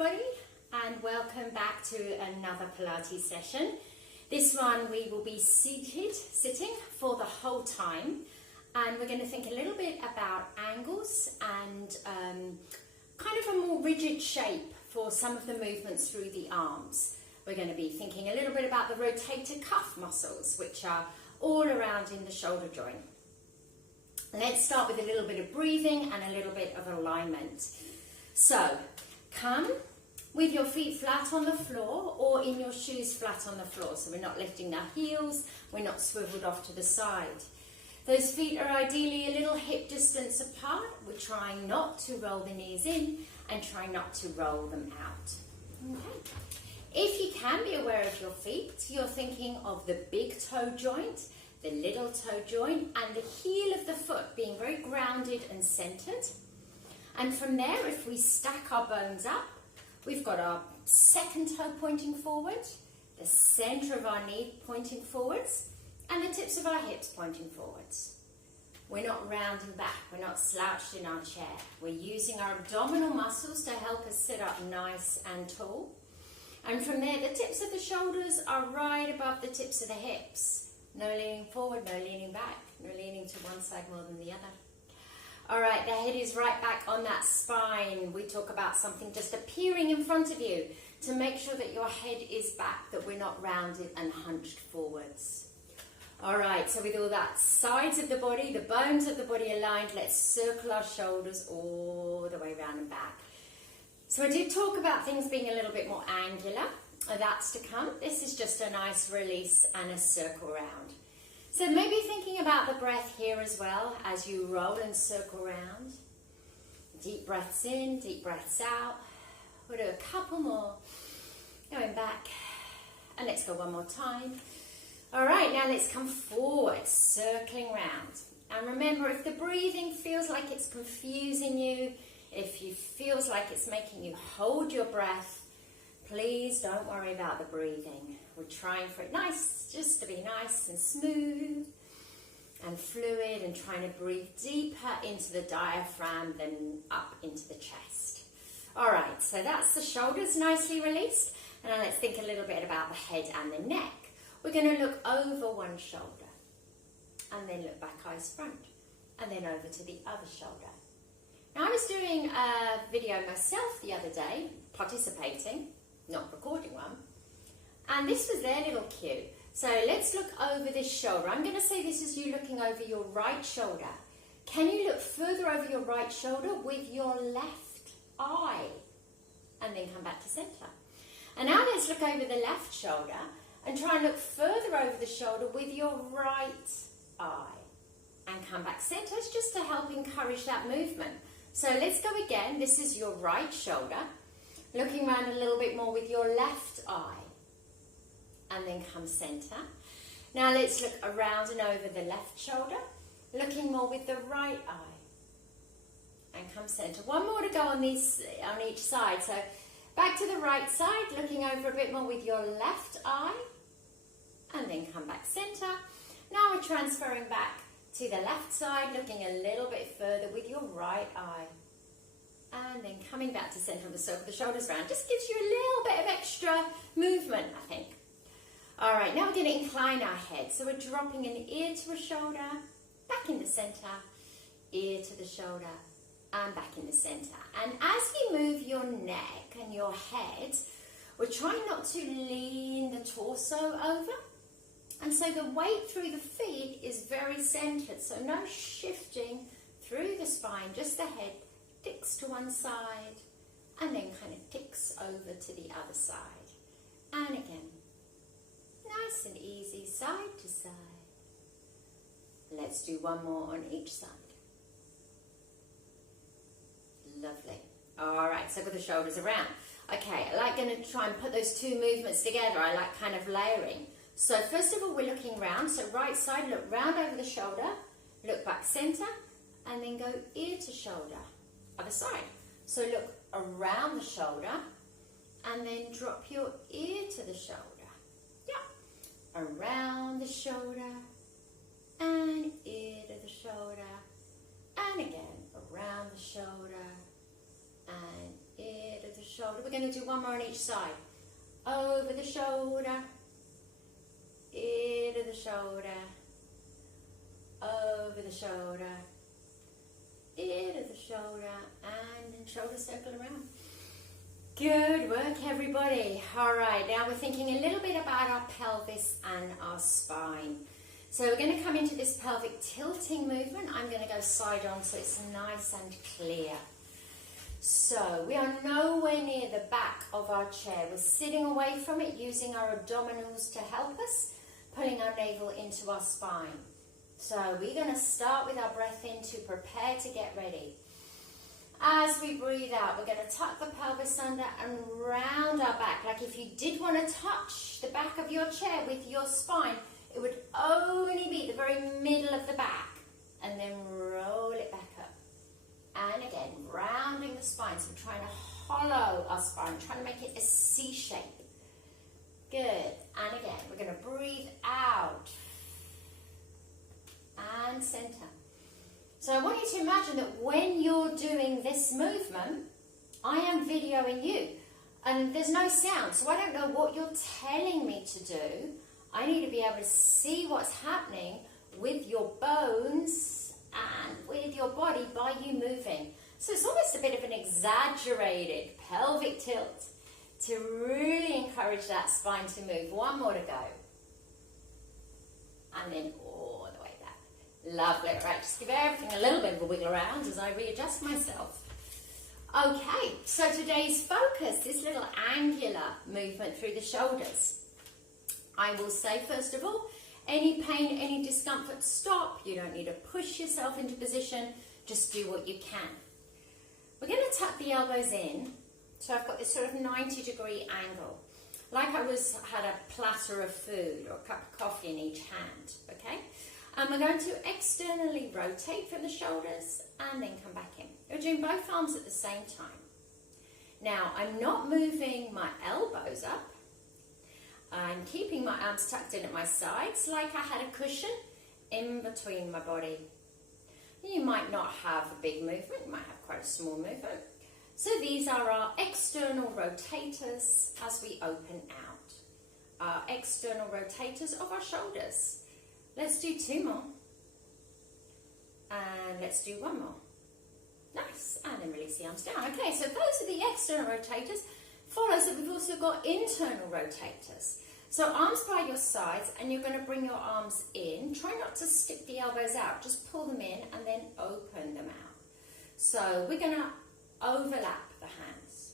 everybody, and welcome back to another Pilates session. This one we will be sitting for the whole time, and we're going to think a little bit about angles and kind of a more rigid shape for some of the movements through the arms. We're going to be thinking a little bit about the rotator cuff muscles, which are all around in the shoulder joint. Let's start with a little bit of breathing and a little bit of alignment. So, come with your feet flat on the floor or in your shoes flat on the floor. So we're not lifting the heels, we're not swiveled off to the side. Those feet are ideally a little hip distance apart. We're trying not to roll the knees in and try not to roll them out. Okay. If you can be aware of your feet, you're thinking of the big toe joint, the little toe joint, and the heel of the foot being very grounded and centered. And from there, if we stack our bones up, we've got our second toe pointing forward, the center of our knee pointing forwards, and the tips of our hips pointing forwards. We're not rounding back, we're not slouched in our chair. We're using our abdominal muscles to help us sit up nice and tall. And from there, the tips of the shoulders are right above the tips of the hips. No leaning forward, no leaning back, no leaning to one side more than the other. All right, the head is right back on that spine. We talk about something just appearing in front of you to make sure that your head is back, that we're not rounded and hunched forwards. All right, so with all that sides of the body, the bones of the body aligned, let's circle our shoulders all the way around and back. So I did talk about things being a little bit more angular. That's to come. This is just a nice release and a circle round. So maybe thinking about the breath here as well as you roll and circle round. Deep breaths in, deep breaths out. We'll do a couple more. Going back. And let's go one more time. All right, now let's come forward, circling round. And remember, if the breathing feels like it's confusing you, if you feels like it's making you hold your breath, please don't worry about the breathing. We're trying for it just to be nice and smooth and fluid, and trying to breathe deeper into the diaphragm than up into the chest. All right, so that's the shoulders nicely released. And now let's think a little bit about the head and the neck. We're going to look over one shoulder and then look back eyes front and then over to the other shoulder. Now, I was doing a video myself the other day, participating, not recording one, and this was their little cue. So let's look over this shoulder. I'm going to say this is you looking over your right shoulder. Can you look further over your right shoulder with your left eye? And then come back to center. And now let's look over the left shoulder and try and look further over the shoulder with your right eye. And come back center, just to help encourage that movement. So let's go again. This is your right shoulder. Looking around a little bit more with your left eye. And then come center. Now let's look around and over the left shoulder. Looking more with the right eye. And come center. One more to go on each side. So back to the right side. Looking over a bit more with your left eye. And then come back center. Now we're transferring back to the left side. Looking a little bit further with your right eye. And then coming back to center of the circle, the shoulders round. Just gives you a little bit of extra movement, I think. All right, now we're going to incline our head. So we're dropping an ear to a shoulder, back in the center, ear to the shoulder, and back in the center. And as you move your neck and your head, we're trying not to lean the torso over. And so the weight through the feet is very centered. So no shifting through the spine, just the head ticks to one side and then kind of ticks over to the other side. And again, nice and easy, side to side. Let's do one more on each side. Lovely. All right, so with the shoulders around. Okay, I like going to try and put those two movements together. I like kind of layering. So first of all, we're looking round. So right side, look round over the shoulder, look back center, and then go ear to shoulder. Other side. So look around the shoulder and then drop your ear to the shoulder. Yeah. Around the shoulder and ear to the shoulder. And again, around the shoulder and ear to the shoulder. We're going to do one more on each side. Over the shoulder, into the shoulder, over the shoulder, into the shoulder, and then shoulder circle around. Good work, everybody. All right, now we're thinking a little bit about our pelvis and our spine. So we're going to come into this pelvic tilting movement. I'm going to go side on so it's nice and clear. So we are nowhere near the back of our chair. We're sitting away from it, using our abdominals to help us, pulling our navel into our spine. So we're going to start with our breath in to prepare to get ready. As we breathe out, we're going to tuck the pelvis under and round our back. Like if you did want to touch the back of your chair with your spine, it would only be the very middle of the back, and then roll it back up. And again, rounding the spine, so we're trying to hollow our spine, trying to make it a C shape. Good. And again, we're going to breathe out and center. So I want you to imagine that when you're doing this movement, I am videoing you, and there's no sound, so I don't know what you're telling me to do. I need to be able to see what's happening with your bones and with your body by you moving. So it's almost a bit of an exaggerated pelvic tilt to really encourage that spine to move. One more to go. And then all the way back. Lovely. Right, just give everything a little bit of a wiggle around as I readjust myself. Okay, so today's focus, this little angular movement through the shoulders. I will say, first of all, any pain, any discomfort, stop. You don't need to push yourself into position. Just do what you can. We're going to tuck the elbows in. So I've got this sort of 90-degree angle. Like I had a platter of food or a cup of coffee in each hand, okay? And we're going to externally rotate from the shoulders and then come back in. We're doing both arms at the same time. Now, I'm not moving my elbows up. I'm keeping my arms tucked in at my sides like I had a cushion in between my body. You might not have a big movement, you might have quite a small movement. So these are our external rotators as we open out. Our external rotators of our shoulders. Let's do two more. And let's do one more. Nice. And then release the arms down. Okay, so those are the external rotators. Follows that we've also got internal rotators. So arms by your sides, and you're going to bring your arms in. Try not to stick the elbows out. Just pull them in and then open them out. So we're going to overlap the hands.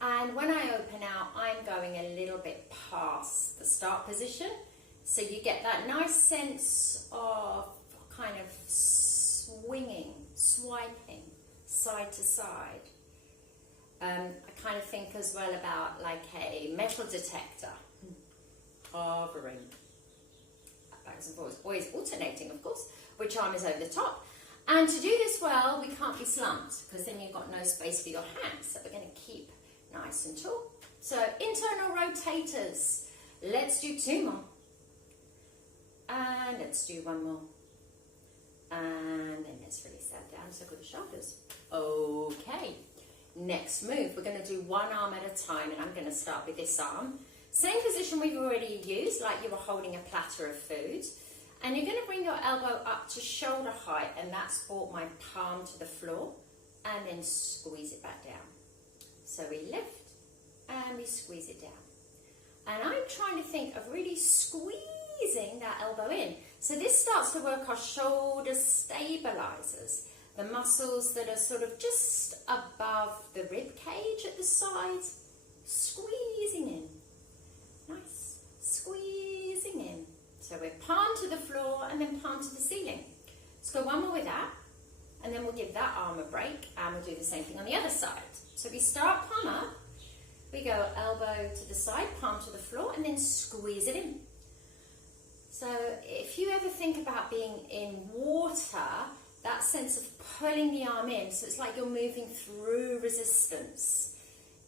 And when I open out, I'm going a little bit past the start position. So you get that nice sense of kind of swinging, swiping side to side. I kind of think as well about like a metal detector, hovering backwards and forwards, always alternating, of course, which arm is over the top. And to do this well, we can't be slumped because then you've got no space for your hands. So we're going to keep nice and tall. So internal rotators. Let's do two more. And let's do one more. And then let's release that down, circle the shoulders. Okay. Next move, we're going to do one arm at a time, and I'm going to start with this arm. Same position we've already used, like you were holding a platter of food. And you're going to bring your elbow up to shoulder height, and that's brought my palm to the floor, and then squeeze it back down. So we lift, and we squeeze it down. And I'm trying to think of really squeezing that elbow in. So this starts to work our shoulder stabilizers. The muscles that are sort of just above the rib cage at the sides, squeezing in. Nice. Squeezing in. So we're palm to the floor and then palm to the ceiling. Let's go one more with that, and then we'll give that arm a break, and we'll do the same thing on the other side. So we start palm up, we go elbow to the side, palm to the floor, and then squeeze it in. So if you ever think about being in water, that sense of pulling the arm in, so it's like you're moving through resistance,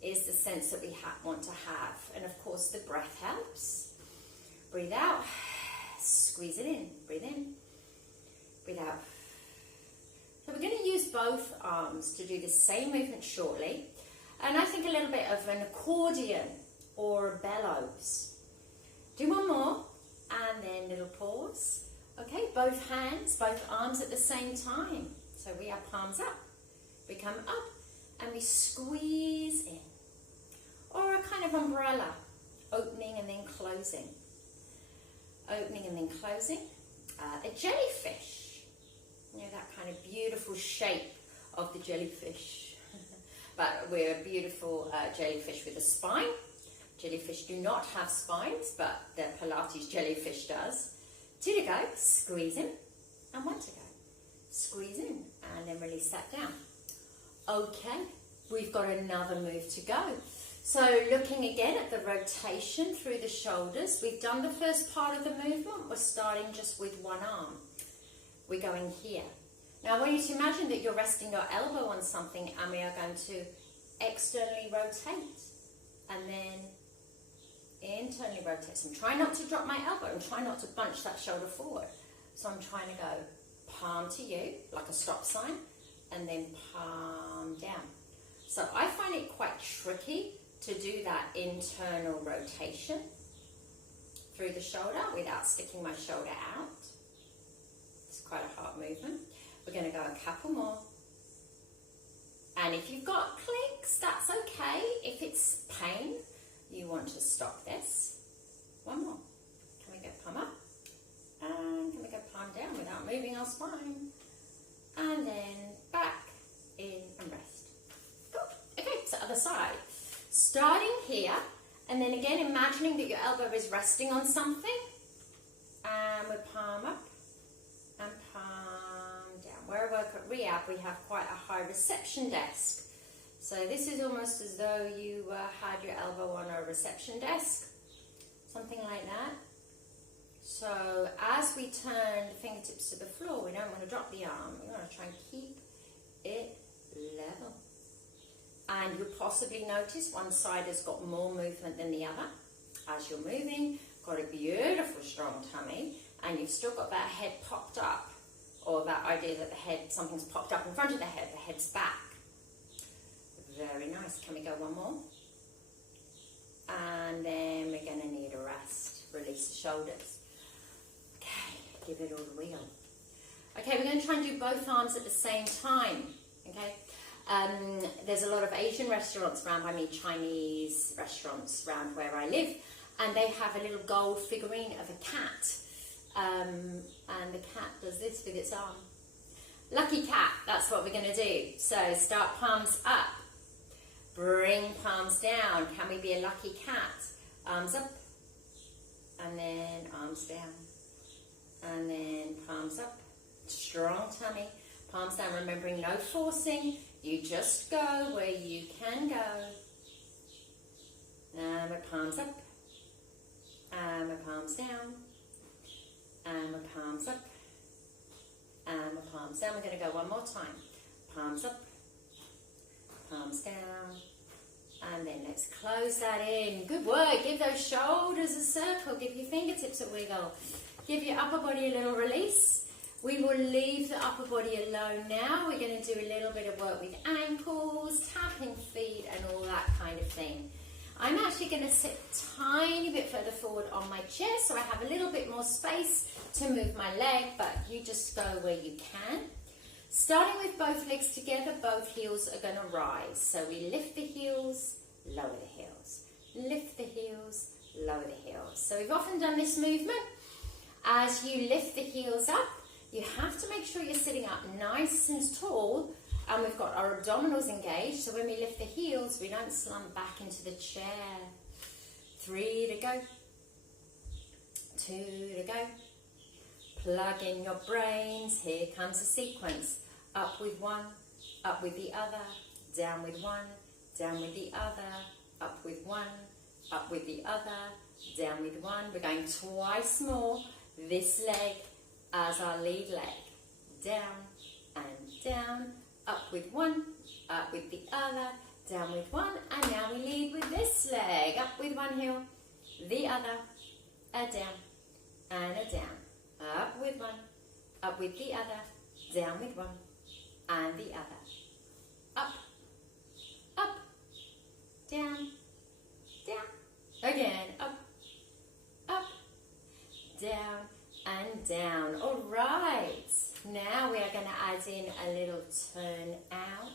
is the sense that we want to have. And of course the breath helps. Breathe out, squeeze it in, breathe in, breathe out. So we're going to use both arms to do the same movement shortly. and I think a little bit of an accordion or a bellows. Do one more, and then little pause. Okay, both hands, both arms at the same time. So we have palms up, we come up, and we squeeze in. Or a kind of umbrella, opening and then closing. Opening and then closing. A jellyfish. You know, that kind of beautiful shape of the jellyfish. But we're a beautiful jellyfish with a spine. Jellyfish do not have spines, but the Pilates jellyfish does. 2 to go, squeeze in, and 1 to go. Squeeze in, and then release that down. Okay, we've got another move to go. So looking again at the rotation through the shoulders, we've done the first part of the movement. We're starting just with one arm. We're going here. Now I want you to imagine that you're resting your elbow on something, and we are going to externally rotate, and then internally rotate. So I'm trying not to drop my elbow. I'm trying not to bunch that shoulder forward. So I'm trying to go palm to you, like a stop sign, and then palm down. So I find it quite tricky to do that internal rotation through the shoulder without sticking my shoulder out. It's quite a hard movement. We're going to go a couple more. And if you've got clicks, that's okay. If it's pain, you want to stop this. One more. Can we go palm up? And can we go palm down without moving our spine? And then back, in and rest. Good. Okay, so other side. Starting here, and then again imagining that your elbow is resting on something. And we palm up and palm down. Where I work at Rehab, we have quite a high reception desk. So this is almost as though you had your elbow on a reception desk, something like that. So as we turn the fingertips to the floor, we don't want to drop the arm. We want to try and keep it level. And you'll possibly notice one side has got more movement than the other. As you're moving, got a beautiful strong tummy, and you've still got that head popped up, or that idea that the head, something's popped up in front of the head's back. Very nice. Can we go one more? And then we're going to need a rest. Release the shoulders. Okay, give it all the wheel. Okay, we're going to try and do both arms at the same time. Okay, there's a lot of Asian restaurants around by me, Chinese restaurants around where I live, and they have a little gold figurine of a cat. And the cat does this with its arm. Lucky cat, that's what we're going to do. So start palms up. Bring palms down. Can we be a lucky cat? Arms up, and then arms down, and then palms up. Strong tummy. Palms down, remembering no forcing. You just go where you can go. And with palms up, and with palms down, and with palms up, and with palms down. We're going to go one more time. Palms up, palms down, and then let's close that in. Good work. Give those shoulders a circle. Give your fingertips a wiggle. Give your upper body a little release. We will leave the upper body alone now. We're going to do a little bit of work with ankles, tapping feet, and all that kind of thing. I'm actually going to sit a tiny bit further forward on my chair so I have a little bit more space to move my leg, but you just go where you can. Starting with both legs together, both heels are going to rise. So we lift the heels, lower the heels. Lift the heels, lower the heels. So we've often done this movement. As you lift the heels up, you have to make sure you're sitting up nice and tall, and we've got our abdominals engaged, so when we lift the heels, we don't slump back into the chair. 3 to go. 2 to go. Plug in your brains. Here comes the sequence. Up with one, up with the other, down with one, down with the other, up with one, up with the other, down with one. We're going twice more. This leg as our lead leg. Down and down. Up with one, up with the other, down with one. And now we lead with this leg. Up with one heel, the other, a down and a down. Up with one, up with the other, down with one, and the other. Up, up, in a little turn out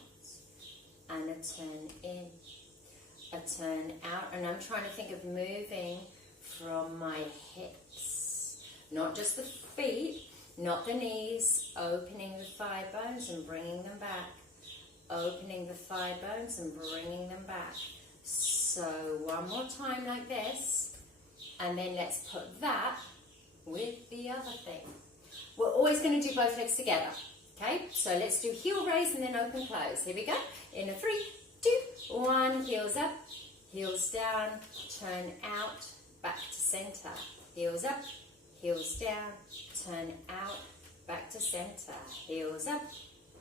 and a turn in, a turn out. And I'm trying to think of moving from my hips, not just the feet, not the knees, opening the thigh bones and bringing them back, opening the thigh bones and bringing them back. So one more time like this, and then let's put that with the other thing. We're always going to do both legs together, okay? So let's do heel raise and then open close. Here we go. In a 3, 2, 1, heels up, heels down, turn out, back to center. Heels up, heels down, turn out, back to center. Heels up,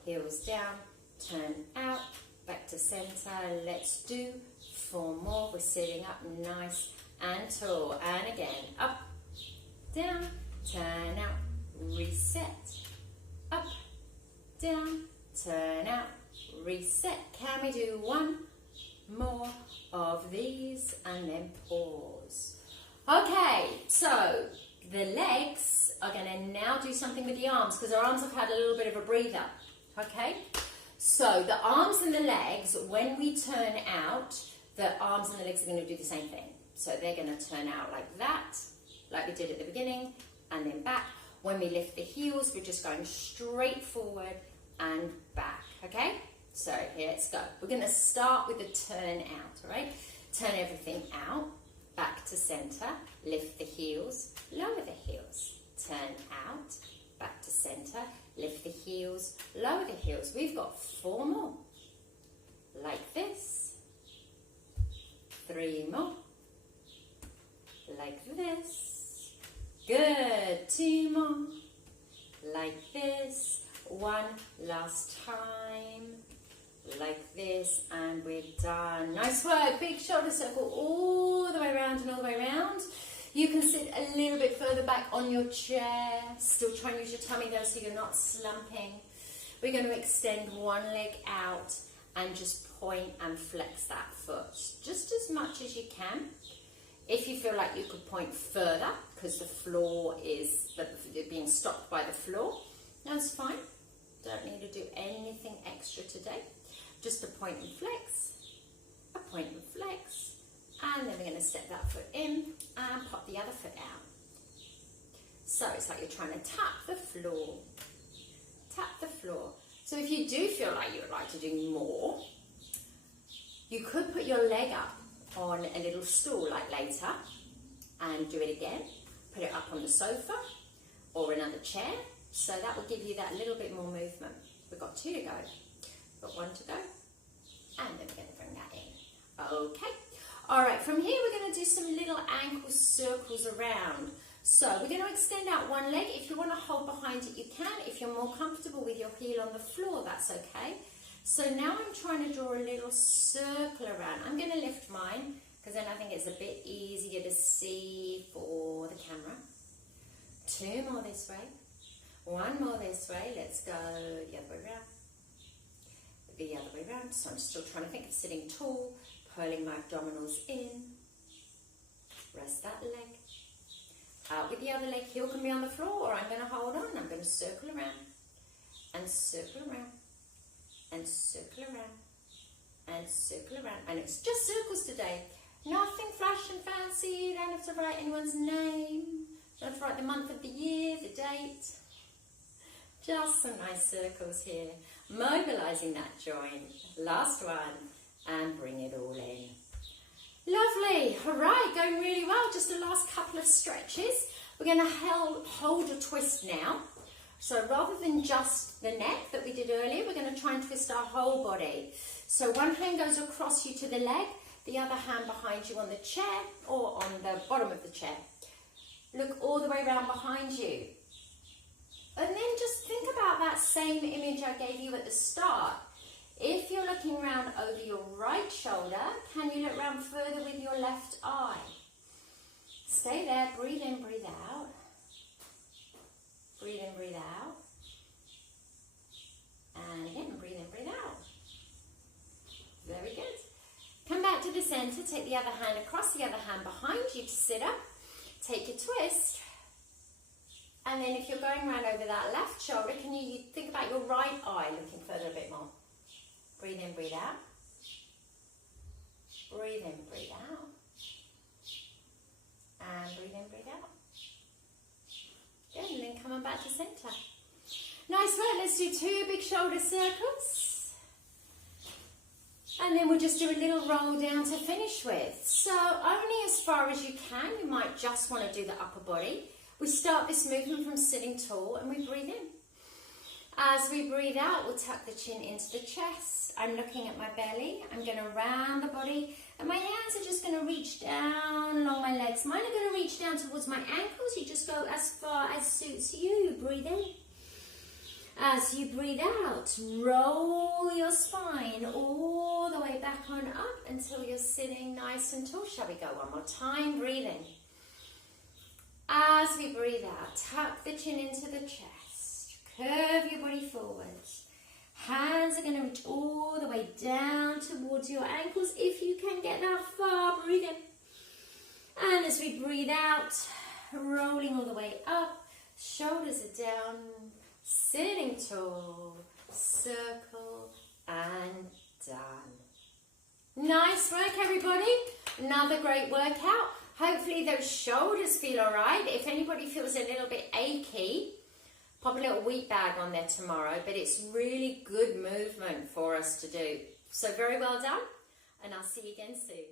heels down, turn out, back to center. Let's do 4 more. We're sitting up nice and tall. And again, up, down, turn out, reset, up, down, turn out, reset. Can we do 1 more of these and then pause? Okay, so the legs are going to now do something with the arms because our arms have had a little bit of a breather, okay? So the arms and the legs, when we turn out, the arms and the legs are going to do the same thing. So they're going to turn out like that, like we did at the beginning, and then back. When we lift the heels, we're just going straight forward and back, okay? So here, let's go. We're going to start with the turn out, all right? Turn everything out, back to center, lift the heels, lower the heels, turn out, back to center, lift the heels, lower the heels. We've got 4 more, like this, 3 more, like this. Good. 2 more, like this. 1 last time, like this, and we're done. Nice work. Big shoulder circle all the way around and all the way around. You can sit a little bit further back on your chair. Still try and use your tummy though so you're not slumping. We're going to extend one leg out and just point and flex that foot just as much as you can. If you feel like you could point further because the floor is being stopped by the floor, that's fine. Don't need to do anything extra today. Just a point and flex, a point and flex, and then we're going to step that foot in and pop the other foot out. So it's like you're trying to tap the floor, tap the floor. So if you do feel like you would like to do more, you could put your leg up on a little stool like later and do it again. Put it up on the sofa or another chair. So that will give you that little bit more movement. We've got 2 to go. We've got 1 to go. And then we're going to bring that in. Okay. All right, from here we're going to do some little ankle circles around. So we're going to extend out one leg. If you want to hold behind it, you can. If you're more comfortable with your heel on the floor, that's okay. So now I'm trying to draw a little circle around. I'm going to lift mine because then I think it's a bit easier to see for the camera. 2 more this way. 1 more this way. Let's go the other way around. The other way around. So I'm still trying to think of sitting tall, pulling my abdominals in. Rest that leg. Out with the other leg. Heel can be on the floor, or I'm going to hold on. I'm going to circle around and circle around and circle around and circle around. And it's just circles today. Nothing flash and fancy. You don't have to write anyone's name. You don't have to write the month of the year, the date. Just some nice circles here. Mobilizing that joint. Last one. And bring it all in. Lovely. All right, going really well. Just the last couple of stretches. We're going to hold a twist now. So rather than just the neck that we did earlier, we're going to try and twist our whole body. So one hand goes across you to the leg, the other hand behind you on the chair or on the bottom of the chair. Look all the way around behind you. And then just think about that same image I gave you at the start. If you're looking around over your right shoulder, can you look around further with your left eye? Stay there, breathe in, breathe out. Breathe in, breathe out. And again, breathe in, breathe out. Very good. Come back to the center, take the other hand across, the other hand behind you to sit up. Take your twist. And then if you're going around over that left shoulder, can you think about your right eye looking further a bit more? Breathe in, breathe out. Breathe in, breathe out. And breathe in, breathe out. Good, and then coming back to centre. Nice work, let's do 2 big shoulder circles. And then we'll just do a little roll down to finish with. So only as far as you can, you might just want to do the upper body. We start this movement from sitting tall and we breathe in. As we breathe out, we'll tuck the chin into the chest. I'm looking at my belly. I'm going to round the body and my hands are just going to reach down along my legs. Mine are going to reach down towards my ankles. You just go as far as suits you. You breathe in. As you breathe out, roll your spine all the way back on up until you're sitting nice and tall. Shall we go one more time? Breathing. As we breathe out, tuck the chin into the chest. Curve your body forward. Hands are going to reach all the way down towards your ankles. If you can get that far, breathe in. And as we breathe out, rolling all the way up, shoulders are down, sitting tall, circle, and done. Nice work, everybody. Another great workout. Hopefully those shoulders feel all right. If anybody feels a little bit achy, pop a little wheat bag on there tomorrow, but it's really good movement for us to do. So very well done, and I'll see you again soon.